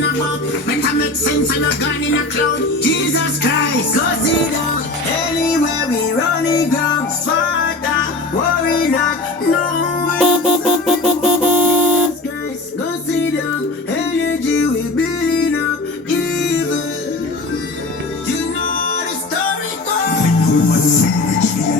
talking about. Better make sense and not gone in a cloud. Jesus Christ, go sit down. Anywhere we run it ground. Sparta, worry not, no way. Jesus Christ, go sit down. Energy we building up. Evil, you know the story goes.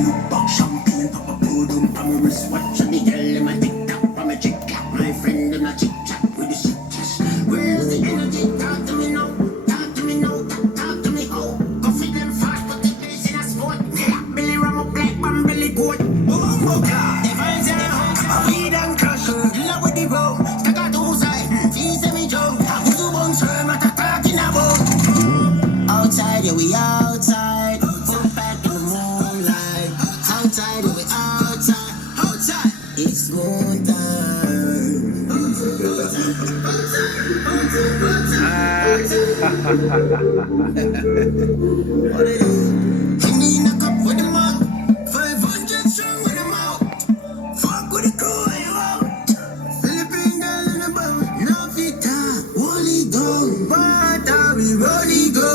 Look back, champagne, pop a podium, from a wristwatch, and the girl in my TikTok, from a chick chat, my friend in a chick chat with the shit cash. Where's the energy? Talk to me now, talk to me now, talk to me how. Go feed them fast, put the place in a sport. Black belly rum up, black bum belly goat. Boom, boom, the vibes in the house, weed and crush, love with the road. Stack out two side, fees every joke. Who's the one term at a talking about? Outside, yeah, we outside. Full back in the moonlight. Outside, yeah, we outside. Outside, it's moon time. What it is? Henny in a cup with the mug. 500 strong with the mouth. Fuck with the crew, you out. Philippine girl in the bum. No fit, holy dog. What are we rolling go?